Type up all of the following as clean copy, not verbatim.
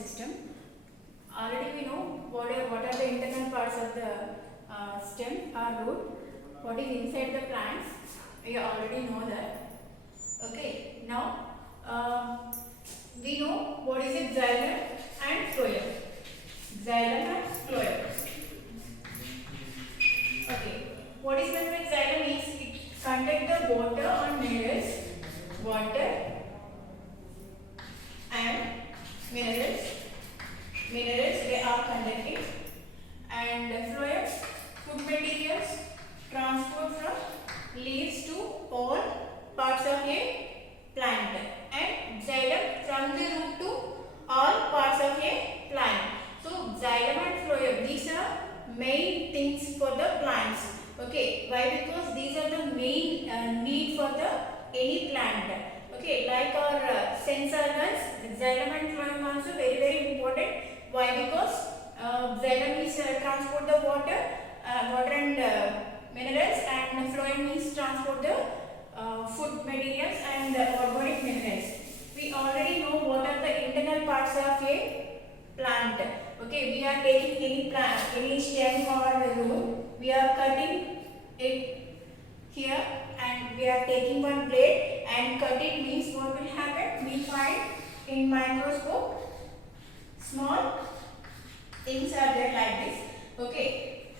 system. Already we know what are the internal parts of the stem or root. What is inside the plants? We already know that. Okay. Now we know what is it, xylem and phloem. Xylem and phloem. Okay. What is meant by xylem is it contains the water or minerals, water and minerals they are conducting, and phloem food materials transport from leaves to all parts of a plant, and xylem from the root to all parts of a plant. So xylem and phloem, these are main things for the plants. Okay, why? Because these are the main need for the any plant. Okay, like our sense organs, xylem and phloem also very important. Why? Because xylem is transport the water and minerals, and phloem is transport the food materials and organic minerals. We already know what are the internal parts of a plant. Okay, we are taking any plant, any stem or root, we are cutting it here, and we are taking one blade and cut it. Means what will happen? We find in microscope small things are there like this. Okay,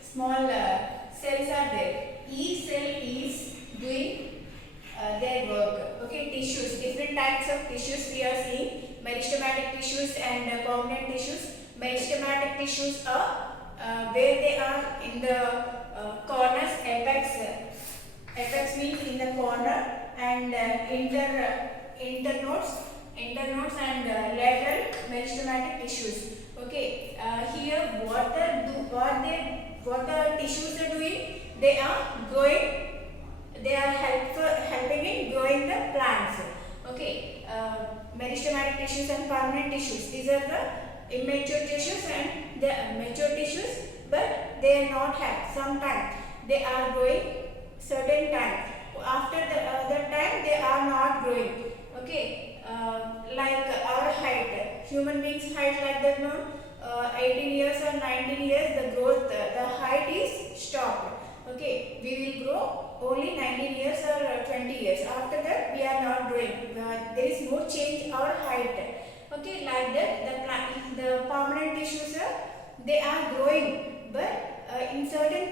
small cells are there. Each cell is doing their work. Okay, tissues, different types of tissues we are seeing: meristematic tissues and cognate tissues. Meristematic tissues are where they are in the corners, apex means in the corner, and internodes and lateral meristematic tissues. Okay, here what the tissues are doing? They are growing. They are helping in growing the plants. Okay, meristematic tissues and permanent tissues. These are the immature tissues and the mature tissues, but they are not have. Sometimes they are growing certain time. After the other time they are not growing. Okay, like our height, human beings height like that, no, 18 years or 19 years, the growth, the height is stopped. Okay, we will grow only 19 years or 20 years. After that we are not growing. There is no change our height. Okay, like that the permanent tissues they are growing, but in certain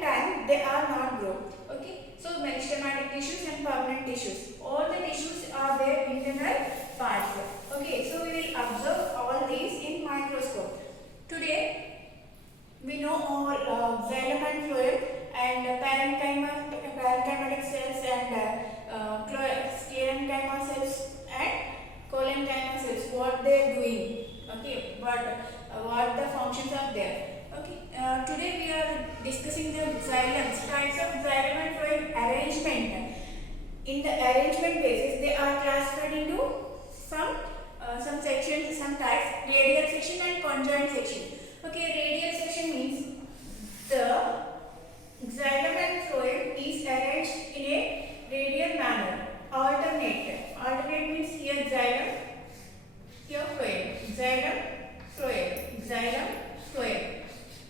time they are not grow. Okay, so meristematic tissues and permanent tissues, all the tissues are their internal parts. Okay, so we will observe all these in microscope. Today we know all xylem and phloem and parenchymatic cells and sclerenchyma cells and collenchyma cells, what they are doing. Okay, but what the functions are there. Okay, today we are discussing the xylems, types of xylem and phloem arrangement. In the arrangement basis, they are classified into some sections, some types: radial section and conjoint section. Okay, radial section means the xylem and phloem is arranged in a radial manner. Alternate means here xylem, here phloem, xylem, phloem, xylem, phloem,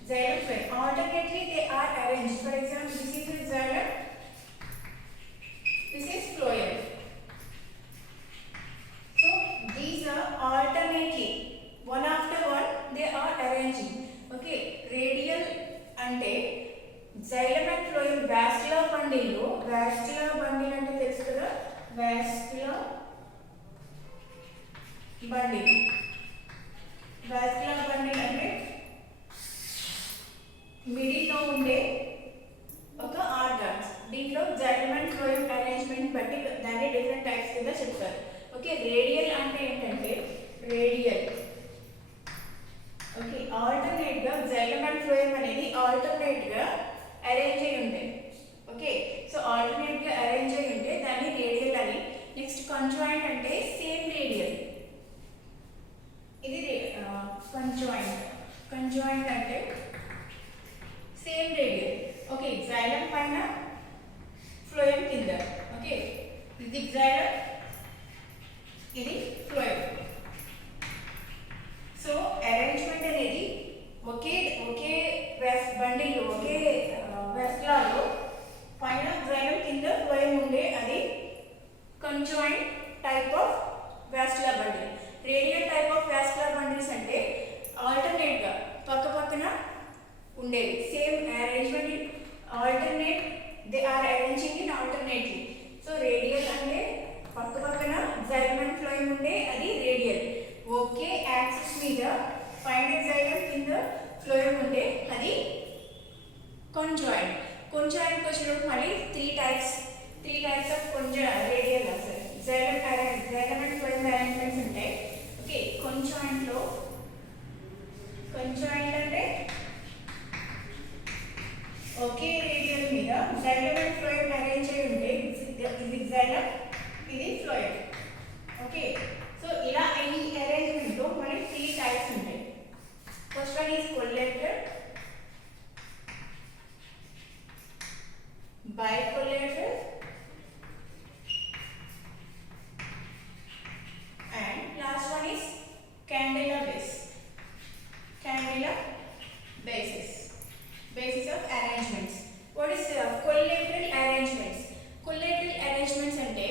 xylem, phloem. Alternately they are arranged. For example, this is the xylem, this is phloem. So these are alternately, one after one they are arranging. Okay, radial ante xylem and phloem vascular bundle lo, vascular bundle ante telusu kada, vascular bundle అంటే middle లో ఉండే ఒక organs. దీంట్లో xylem and phloem arrangement బట్టి దాన్ని different types కింద చెప్తారు. Okay, radial అంటే ఏంటంటే రేడియల్. ఓకే, ఆల్టర్నేట్ గా xylem and phloem అనేది ఆల్టర్నేట్ గా అరేంజ్ అయి ఉంటాయి. ఓకే, సో ఆల్టర్నేట్ గా అరేంజ్ అయి ఉంటే దాన్ని రేడియల్ అని. నెక్స్ట్ కంజాయింట్ అంటే సేమ్ రేడియల్. ఇది కంజాయింట్ అంటే సేమ్ రేడియల్. ఓకే, xylem పైన phloem కింద. ఓకే, ఇది xylem, ఇది phloem. సో అరేంజ్మెంట్ అనేది ఒకే ఒకే బండిల్ ఒకే వెస్లాలో పైన జైలం కింద ఫ్లోయం ఉండే అది conjoint type of vascular bundle. Radial type of vascular bundles అంటే ఆల్టర్నేట్ గా పక్క పక్కన ఉండేవి. Same arrangement alternate, they are arranging in alternately. So radial అంటే పక్క పక్కన జైలం అండ్ ఫ్లోయం ఉండే అది రేడియల్. ఒకే యాక్సిస్ మీద పైన జైలం కింద ఫ్లోయం ఉండే అది conjoint. Conjoint వచ్చినప్పుడు మళ్ళీ three types of radial xylem and phloem arrangements ఉంటాయి. ఓకే, conjoint అంటే ఒకే రేడియల్ మీద జైలం అండ్ ఫ్లోయం అరేంజ్ అయి ఉంటే ఇది జైలం, ఇది ఫ్లోయం. ఓకే, సో ఇలా ఈ అరేంజ్మెంట్ లో మళ్ళీ త్రీ టైప్స్ ఉంటాయి. First one is collateral, bicollateral and last one is candela basis of arrangements. What is collateral arrangements? Collateral arrangements అంటే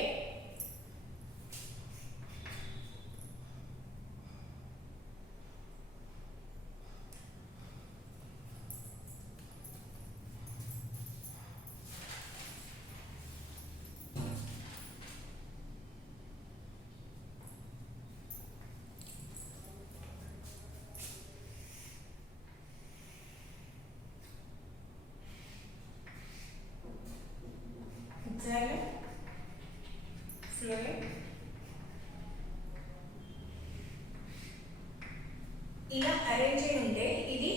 xylem, phloem ఇలా అరేంజ్ అయి ఉంటే ఇది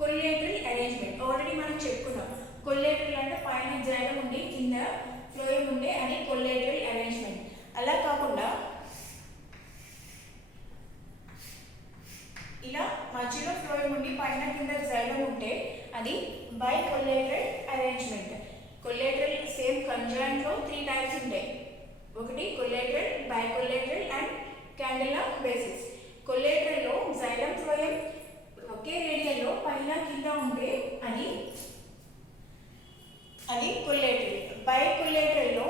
కొల్లేటరల్ అరేంజ్మెంట్. ఆల్రెడీ మనం చెప్పుకున్నాం కొల్లేటరల్ అంటే పైన జైలం ఉండి కింద ఫ్లోయం ఉండే అది కొల్లేటరల్ అరేంజ్మెంట్. అలా కాకుండా ఇలా మధ్యలో ఫ్లోయం ఉండి పైన కింద జైలం ఉంటే అది bicollateral arrangement. Collateral same conjoint లో త్రీ టైప్స్ ఉంటాయి. ఒకటి కొల్లేటరల్, బైకొల్లేటరల్ అండ్ క్యాండెలా బేసిస్. కొల్లేటరల్ లో జైలం ఫ్లోయం ఒకే రేడియల్ లో పైన కింద ఉంటే అది కొల్లేటరల్. బైకొల్లేటరల్ లో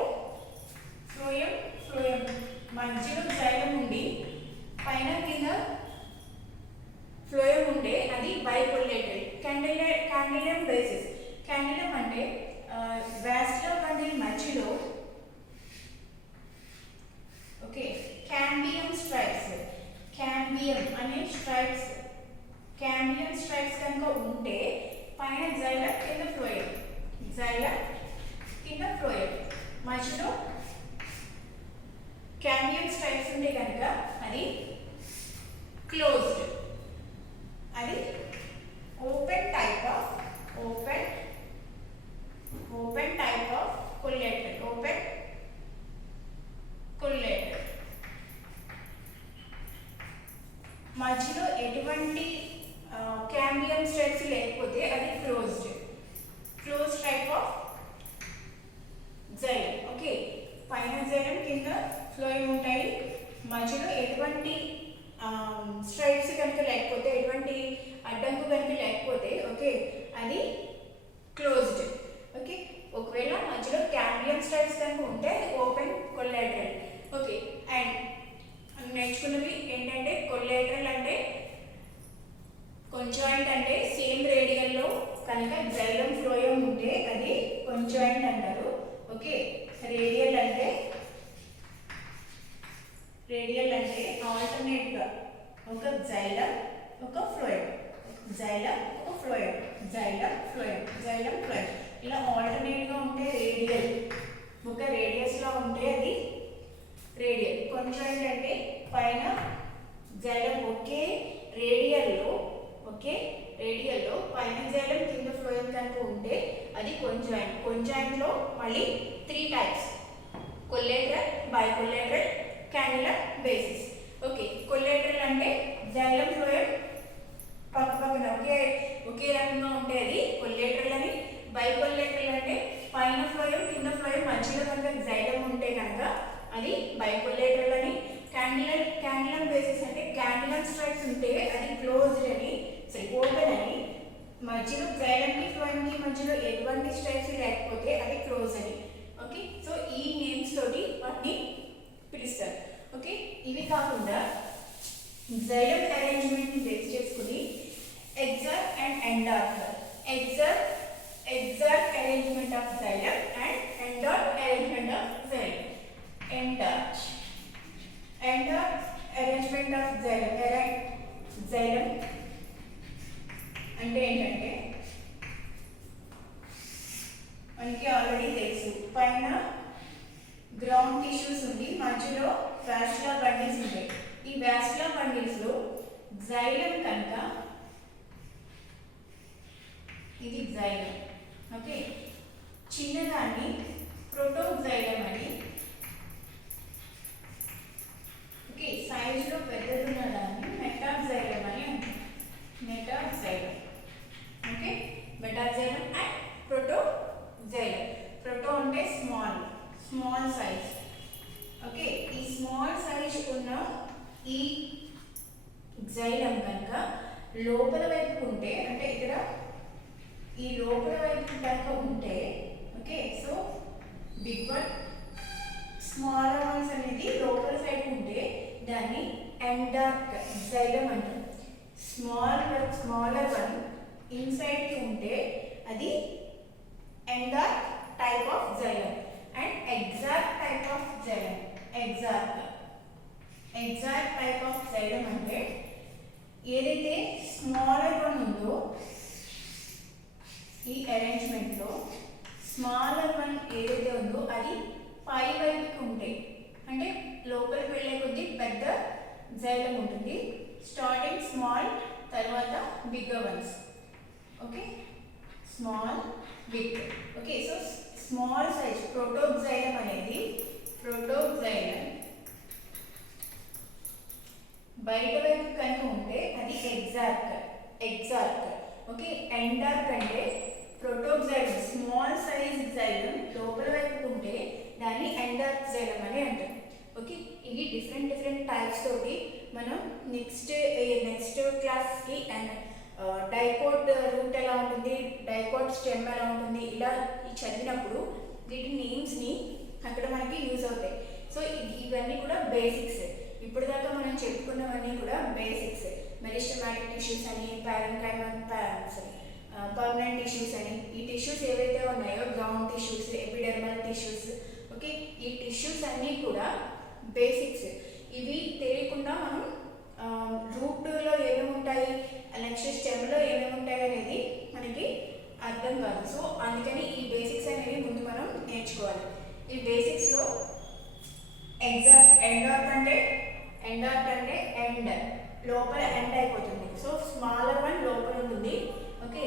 ఫ్లోయం మధ్యలో జైలం ఉండి పైన కింద ఫ్లోయం ఉంటే అది బైకొల్లేటరల్. క్యాండెలం బేసిస్. క్యాండెలం అంటే వాస్కులర్ బండిల్ మధ్యలో ఓకే క్యాంబియం స్ట్రైప్స్ కనుక ఉంటే పైన జైలం కింద ఫ్లోయం మధ్యలో క్యాంబియం స్ట్రైప్స్ ఉంటే కనుక అది క్లోజ్డ్, అది ఓపెన్ టైప్ ఆఫ్ కొల్లేటరల్. మధ్యలో ఎటువంటి క్యాంబియం స్ట్రైప్స్ లేకపోతే అది close type of xylem. Okay, పైన జైలం కింద ఫ్లోయం ఉంటాయి. మధ్యలో ఎటువంటి స్ట్రైప్స్ కనుక లేకపోతే, ఎటువంటి అడ్డంకు కనుక లేకపోతే ఓకే అది క్లోజ్డ్. ఓకే, ఒకవేళ మధ్యలో క్యాంబియం స్ట్రైప్స్ కనుక ఉంటే ఓపెన్ కొల్లేటరల్. ఓకే, అండ్ నేర్చుకున్నవి ఏంటంటే కొల్లేటరల్ అంటే కొంజాయింట్ అంటే సేమ్ రేడియల్లో కనుక జైలం ఫ్లోయం ఉంటే అది కొంజాయింట్ అంటారు. ఓకే, రేడియల్ అంటే ఆల్టర్నేట్ గా ఒక జైలం ఒక ఫ్లోయం ఇలా ఆల్టర్నేట్ గా ఉంటే రేడియల్, ఒక రేడియస్ లా ఉంటే అది రేడియల్. కొంజాయింట్ అంటే పైన జైలం ఒకే రేడియల్లో పైన జైలం కింద ఫ్లోయం కనుక ఉంటే అది కొంజాయింట్. కొంజాయింట్ లో మళ్ళీ త్రీ టైప్స్: కొల్లేటరల్, బైకొల్లేటరల్, క్యాండెలా బేసిస్. ఓకే, కొల్లేటరల్ అంటే జైలం ఫ్లోయం పక్క పక్కన ఒకే రకంగా ఉంటే అది కొల్లేటరల్ అని. బైకొల్లేటరల్ అంటే పైన ఫ్లోయం కింద ఫ్లోయం మధ్యలో కనుక జైలం ఉంటే కనుక అది బైకొల్లేటరల్ అని. క్యాండిలం బేసిస్ అంటే క్యాండిలం స్ట్రైప్స్ ఉంటే అది క్లోజ్డ్ అని ఓపెన్ అని, మధ్యలో జైలంకి ఫ్లోయంకి మధ్యలో ఎటువంటి స్ట్రైప్స్ లేకపోతే అది క్లోజ్ అని. ఓకే, సో ఈ నేమ్స్ తోటి వాటిని పిలుస్తారు. ఓకే, ఇవి కాకుండా జైలం అరేంజ్మెంట్ బేస్ చేసుకుని exarch and endarch, exact arrangement of xylem and endork arrangement of xylem. Endork arrangement of xylem అంటే ఏంటంటే మనకి ఆల్రెడీ తెలుసు, పైన గ్రౌండ్ టిష్యూస్ ఉండి మధ్యలో వాస్కులర్ బండిల్స్ ఉంటాయి. ఈ వాస్కులర్ బండిల్స్ లో xylem కనుక ఇది xylem. ఓకే, చిన్నదాన్ని ప్రోటోక్సైలం అని, ఓకే సైజులో పెద్దదున్న దాన్ని మెటాక్సైలం అని అంటారు. Metaxylem. Okay, metaxylem and protoxylem. Proto అంటే స్మాల్ సైజ్. ఓకే, ఈ స్మాల్ సైజ్ ఉన్న ఈ xylem కనుక లోపల వైపు ఉంటే, అంటే ఇక్కడ ఈ లోపల వైపు కనుక ఉంటే, okay so big one smaller ones అనేది లోపల సైడ్ ఉంటే దాన్ని ఎండార్క్ xylem అంటారు. స్మాలర్ వన్ ఇన్సైడ్ కి ఉంటే అది endarch type of xylem. And exarch type of xylem, exarch type of xylem అంటే ఏదైతే స్మాలర్ వన్ ఉందో ఈ అరేంజ్మెంట్ లో స్మాలర్ వన్ ఏదైతే ఉందో అది పై వైపుకి ఉంటాయి. అంటే లోపలికి వెళ్ళే కొద్దీ పెద్ద xylem ఉంటుంది. స్టార్టింగ్ స్మాల్, తర్వాత bigger ones. Okay, small big. Okay, so small size protoxylem అనేది బయట వైపు కనుక ఉంటే అది ఎగ్జాక్ట్. ఓకే, ఎండార్క్ అంటే ప్రోటోక్సైలం స్మాల్ సైజ్ xylem లోపల వైపు ఉంటే దాన్ని ఎండార్క్ xylem అని అంటారు. ఓకే, ఇవి డిఫరెంట్ టైప్స్ తోటి మనం నెక్స్ట్ క్లాస్కి అండ్ డైకోట్ రూట్ ఎలా ఉంటుంది, డైకోట్ స్టెమ్ ఎలా ఉంటుంది, ఇలా చదివినప్పుడు వీటి నేమ్స్ని అక్కడ మనకి యూజ్ అవుతాయి. సో ఇవన్నీ కూడా బేసిక్స్. ఇప్పుడు దాకా మనం చెప్పుకున్నవన్నీ కూడా బేసిక్స్. మెరిస్టమాటిక్ టిష్యూస్ అని, పర్మనెంట్ టిష్యూస్ అని, ఈ టిష్యూస్ ఏవైతే ఉన్నాయో ground tissues, epidermal tissues. Okay, ఈ టిష్యూస్ అన్నీ కూడా బేసిక్స్. ఇవి తెలియకుండా మనం రూట్లో ఏమేమి ఉంటాయి, నెక్స్ట్ స్టెమ్లో ఏమేమి ఉంటాయి అనేది మనకి అర్థం కాదు. సో అందుకని ఈ బేసిక్స్ అనేవి ముందు మనం నేర్చుకోవాలి. ఈ బేసిక్స్లో ఎండార్క్ అంటే ఎండ్ లోపల ఎండ్ అయిపోతుంది. సో స్మాలర్ వన్ లోపల ఉంటుంది. ఓకే,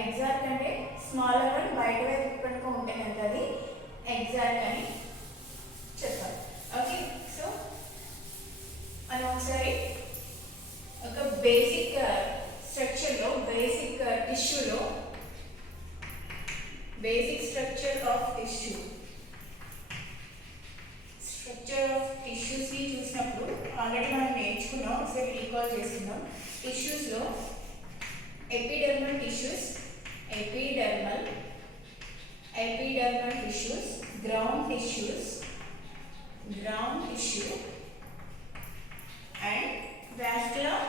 ఎగ్జాక్ట్ అంటే స్మాలర్ వన్ బయట వైపు కనుక ఉంటే కనుక అది ఎగ్జాక్ట్ అని చెప్పాలి. ఓకే, సో మనం ఒకసారి ఒక బేసిక్ స్ట్రక్చర్లో, బేసిక్ టిష్యూలో, బేసిక్ స్ట్రక్చర్ ఆఫ్ టిష్యూస్ని చూసినప్పుడు ఆల్రెడీ మనం నేర్చుకున్నాం, ఒకసారి రీకాల్ చేసుకున్నాం. టిష్యూస్లో epidermal tissues, ground tissue and vascular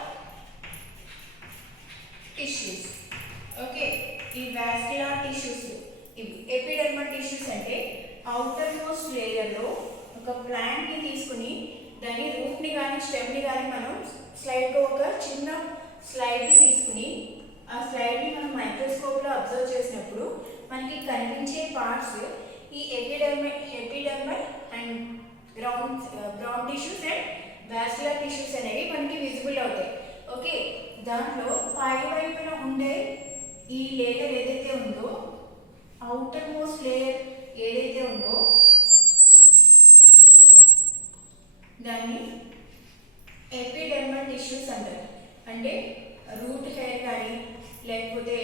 tissues. Okay, ఈ వాస్కులర్ టిష్యూస్ ఇవి ఎపిడెర్మల్ టిష్యూస్ అంటే అవుటర్ మోస్ట్ లేయర్లో ఒక ప్లాంట్ని తీసుకుని దాని రూట్ని కానీ స్టెమ్ని కానీ మనం స్లైడ్గా ఒక చిన్న స్లైడ్ని తీసుకుని ఆ స్లైడ్ని మనం మైక్రోస్కోప్లో అబ్జర్వ్ చేసినప్పుడు మనకి కనిపించే పార్ట్స్ ఈ epidermal and ground tissues and vascular tissues అనేవి మనకి విజిబుల్ అవుతాయి. ఓకే, దాంట్లో పై వైపున ఉండే ఈ లేయర్ ఏదైతే ఉందో, అవుటర్ మోస్ట్ లేయర్ ఏదైతే ఉందో దాన్ని ఎపిడెర్మల్ టిష్యూస్ అంటారు. అంటే రూట్ హెయిర్ కానీ లేకపోతే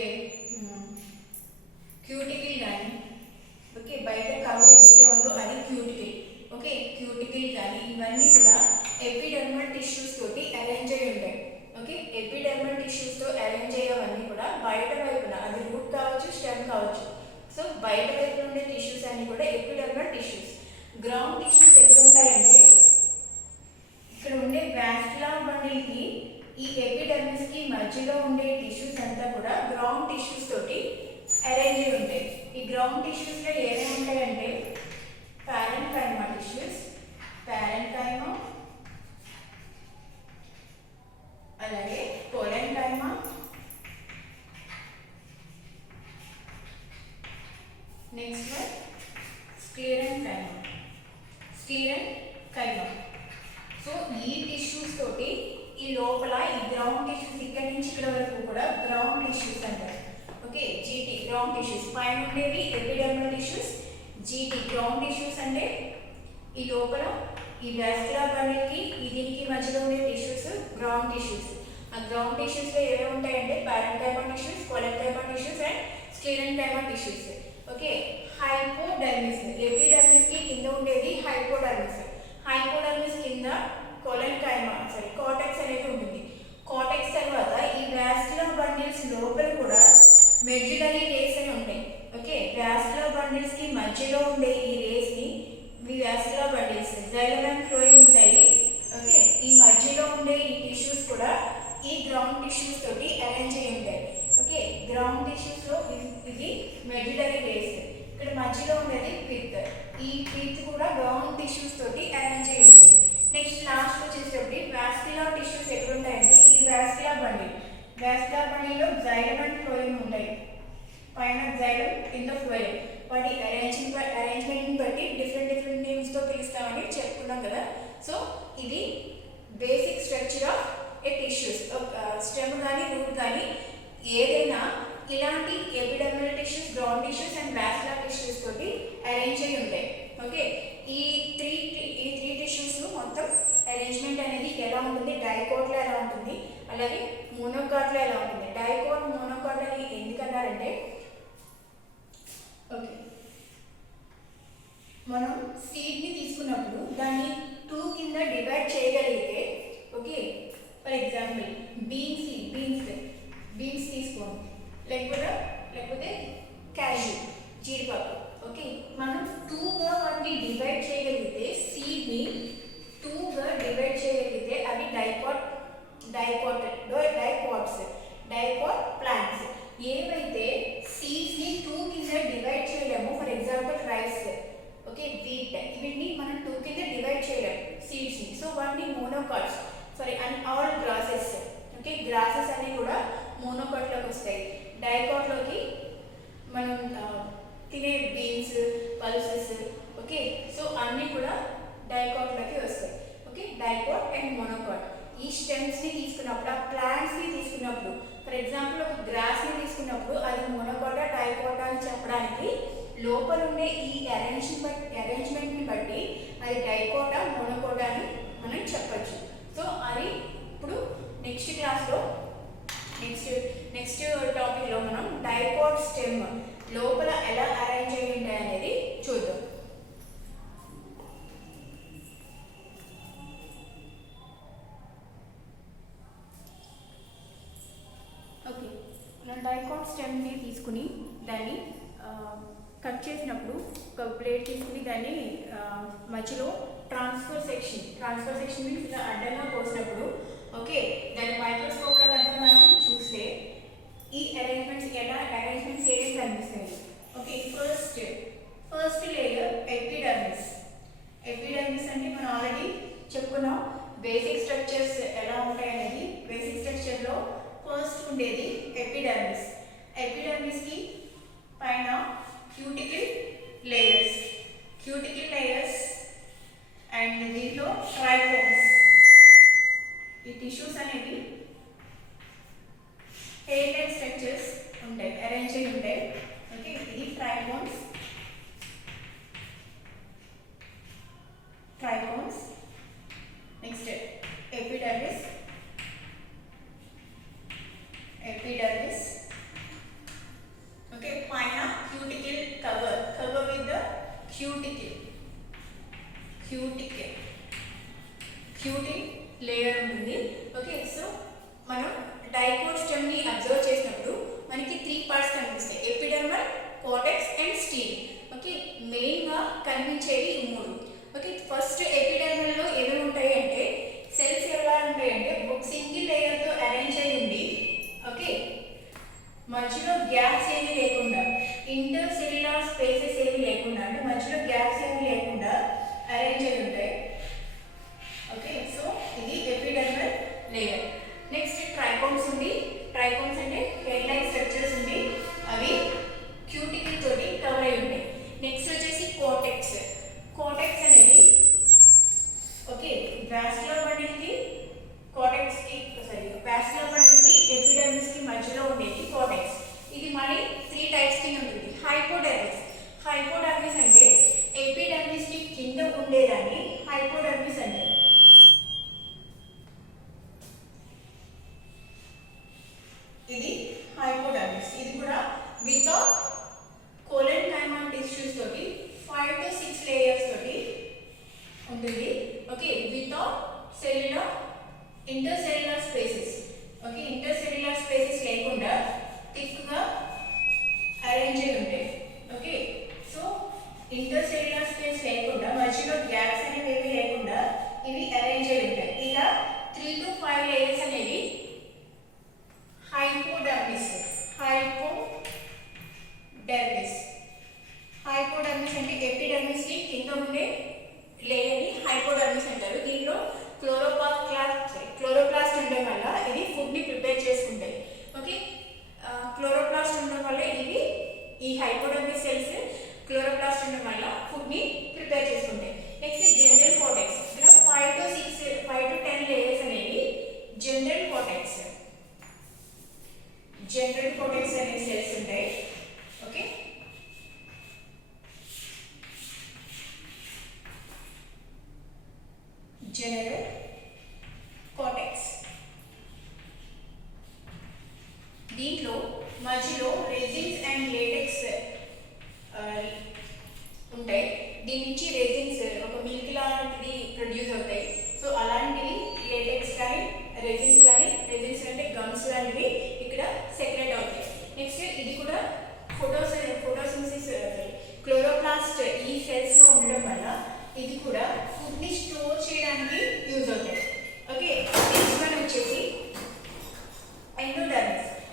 క్యూటికల్ కానీ, ఓకే బయట కవర్ ఏదైతే ఉందో అది క్యూటికల్. ఓకే, క్యూటికల్ కానీ ఇవన్నీ కూడా గ్రౌండ్ టిష్యూస్ ఎక్కడ ఉంటాయంటే ఇక్కడ ఉండే వాస్కులర్ బండిల్కి ఈ ఎపిడర్మిస్ కి మధ్యలో ఉండే టిష్యూస్ అంతా కూడా గ్రౌండ్ టిష్యూస్ తోటి అరేంజ్ అయి ఉంటాయి. ఈ గ్రౌండ్ టిష్యూస్ లో ఏమేమి ఉంటాయంటే పారెన్కైమా టిష్యూస్, పారెన్కైమా, అలాగే కోలెన్కైమా, నెక్స్ట్ వన్ స్క్లెరెన్కైమా. స్క్లెరెన్కైమా. సో ఈ టిష్యూస్ తోటి ఈ లోపల ఈ గ్రౌండ్ టిష్యూస్ ఇక్కడ నుంచి ఇక్కడ వరకు కూడా గ్రౌండ్ టిష్యూస్ అంటారు. Okay, GT ground tissues. పైన ఉండేవి epidermal tissues. GT ground tissues అంటే ఈ లోపల ఈ వాస్కులర్ బండిల్కి దీనికి మధ్యలో ఉండే టిష్యూస్ గ్రౌండ్ టిష్యూస్. ఆ గ్రౌండ్ టిష్యూస్ లో ఏమేమి ఉంటాయంటే parenchyma tissues, collenchyma tissues and sclerenchyma tissues. Okay, hypodermis. Epidermis కి కింద ఉండేది హైపోడర్మిస్. హైపోడర్మిస్ కింద కార్టెక్స్ అనేది ఉంటుంది. కార్టెక్స్ తర్వాత ఈ వాస్కులర్ బండిల్స్ లోపల కూడా మెడ్యులరీ రేస్ అని ఉంటాయి. ఓకే, వాస్కులర్ బండిల్స్ కి మధ్యలో ఉండే ఈ రేస్ ని మీ vascular bundles xylem and phloem ఉంటాయి. ఓకే, ఈ మధ్యలో ఉండే ఈ టిష్యూస్ కూడా ఈ గ్రౌండ్ టిష్యూస్ తోటి అరేంజ్ అయి ఉంటాయి. ఓకే, గ్రౌండ్ టిష్యూస్ లో ఇది మెడ్యులరీ రేస్. ఇక్కడ మధ్యలో ఉండేది పిత్. ఈ పిత్ కూడా గ్రౌండ్ టిష్యూస్ తోటి అరేంజ్ అయి ఉంటుంది. నెక్స్ట్ లాస్ట్ వచ్చేసరికి వాస్కులర్ టిష్యూస్ ఎక్కడ ఉంటాయంటే ఈ వాస్కులర్ బండిల్లో జైలమ్ అండ్ ఫ్లోయమ్ ఉంటాయి. పైన జైలమ్, కింద ఫ్లోయమ్. వాటి అరేంజ్మెంట్ బట్టి డిఫరెంట్ నేమ్స్ తో పిలుస్తామని చెప్పుకున్నాం కదా. సో ఇది basic structure of A tissues. Stem కానీ రూట్ కానీ ఏదైనా ఇలాంటి epidermal tissues, ground tissues and vascular tissues తోటి అరేంజ్ అయి ఉంటాయి. ఓకే, ఈ త్రీ టిష్యూస్ మొత్తం అరేంజ్మెంట్ అనేది ఎలా ఉంటుంది, డైకోట్లో ఎలా ఉంటుంది, అలాగే మోనోకాట్లో ఎలా ఉంటుంది. డైకోట్, మోనోకాట్ అని ఎందుకన్నారంటే ఓకే, మనం సీడ్ని తీసుకున్నప్పుడు దాన్ని 2 కింద డివైడ్ చేయగలిగితే, ఓకే, ఫర్ ఎగ్జాంపుల్ బీన్స్ తీసుకోండి, లేకపోతే క్యాష్యూ, జీడిపప్పు. ఓకే, మనం 2గా వాటిని డివైడ్ చేయగలిగితే, సీడ్ని 2గా డివైడ్ చేయగలిగితే అవి డైకాట్ ప్లాంట్స్. ఏవైతే సీడ్స్ని 2 కింద డివైడ్ చేయలేము, for example rice, okay, wheat, ఇవన్నీ మనం 2 కింద డివైడ్ చేయలేము సీడ్స్ని. సో వాటిని monocots. And all grasses. Okay, grasses అన్ని కూడా మోనోకాట్లోకి వస్తాయి. డైకాట్లోకి మనం తినే బీన్స్, పల్సెస్, ఓకే, సో అన్నీ కూడా డైకాట్లోకి వస్తాయి. Okay, dicot and monocot. ఈ స్టెమ్స్ని తీసుకున్నప్పుడు, ఆ ప్లాంట్స్ని తీసుకున్నప్పుడు, ఫర్ ఎగ్జాంపుల్ ఒక గ్రాస్ని తీసుకున్నప్పుడు అది మోనోకాటా, డైకాటా అని చెప్పడానికి లోపల ఉండే ఈ అరేంజ్మెంట్ని బట్టి అది డైకోటా, మోనోకోటా అని మనం చెప్పచ్చు. సో అది ఇప్పుడు నెక్స్ట్ క్లాస్లో నెక్స్ట్ టాపిక్లో మనం డైకోట్ స్టెమ్ లోపల ఎలా అరేంజ్ అయి ఉంటాయి అనేది చూద్దాం. ఓకే, మనం డైకోట్ స్టెమ్ని తీసుకుని దాన్ని కట్ చేసినప్పుడు ఒక ప్లేట్ తీసుకుని దాన్ని మధ్యలో ట్రాన్స్ఫర్ సెక్షన్ మీన్స్ ఇలా అడ్డంగా కోసినప్పుడు, ఓకే, దాని మైక్రోస్కోప్లో కనుక మనం చూస్తే ఈ అరేంజ్మెంట్స్ ఏమేమి కనిపిస్తాయి. ఓకే, ఫస్ట్ లేయర్ ఎపిడర్మిస్ అంటే మనం ఆల్రెడీ చెప్పుకున్నాం బేసిక్ స్ట్రక్చర్స్ ఎలా ఉంటాయి అనేది. బేసిక్ స్ట్రక్చర్లో ఫస్ట్ ఉండేది ఎపిడర్మిస్కి పైన క్యూటికల్ లేయర్స్ అండ్ దీంట్లో ట్రైకోమ్స్. ఈ టిష్యూస్ అనేవి లేకుండా అంటే మధ్యలో గ్యాప్స్ ఏమి లేకుండా అరేంజ్ అయి ఉంటాయి. ఓకే, సో ఇది ఎపిడర్మల్ లేయర్. నెక్స్ట్ ట్రైకోమ్స్ ఉంది. ట్రైకోమ్స్ అంటే హెడ్ లైక్ స్ట్రక్చర్స్ ఉంది, అవి క్యూటికల్ తోటి కవర్ అయి ఉంటాయి. నెక్స్ట్ వచ్చేసి కోటెక్స్. కోటెక్స్ అనేది ఓకే వాస్కులర్ బండిల్ కి కోటెక్స్ కి వాస్కులర్ బండిల్ కి ఎపిడర్మిస్ కి మధ్యలో ఉండేది కోటెక్స్. ఇది మళ్ళీ 3 టైప్స్ కింద ఉంటుంది. హైపోడర్మిస్. హైపోడర్మిస్ అంటే ఎపిడర్మిస్ కి కింద ఉండేదాన్ని హైపోడర్మిస్ అంటారు. ఇది హైపోడర్మిస్. ఇది కూడా వితౌట్ కోలెన్కైమా టిష్యూస్ తోటి 5 to 6 లేయర్స్ తోటి ఉంటుంది. Okay, without cellular intercellular spaces. Okay, intercellular spaces లేకుండా థిక్ గా అరేంజ్ అయి ఉంటాయి. ఓకే, సో ఇంటర్సెల్యులర్ స్పేస్ లేకుండా మధ్యలో గ్యాప్స్ అనేవి ఏమీ లేకుండా ఇవి అరేంజ్ అయి ఉంటాయి. ఇలా 3 to 5 లేయర్స్ అనేవి హైపోడర్మిస్. హైపోడర్మిస్. హైపోడర్మిస్ అంటే ఎపిడర్మిస్ కి కింద ఉండే లేయర్ ని హైపోడర్మిస్ అంటారు. దీంట్లో క్లోరోప్లాస్ట్ ఉండడం వల్ల ఇది ఫుడ్ ని ప్రిపేర్ చేసుకుంటాయి. ఓకే, క్లోరోప్లాస్ట్ ఉండడం వల్ల ఇవి ఈ హైపోడర్మిస్ సెల్స్ క్లోరోప్లాస్ట్ ఉండడం వల్ల ఫుడ్ ని ప్రిపేర్ చేసుకుంటాయి. Next general cortex. ఇక్కడ 5 to 10 లేయర్స్ అనేవి జనరల్ కోటెక్స్. జనరల్ కోటెక్స్ అనే సెల్స్ ఉంటాయి. Okay, general cortex. దీంట్లో మధ్యలో రెజిన్స్ అండ్ లేటెక్స్ ఉంటాయి. దీని నుంచి రెజిన్స్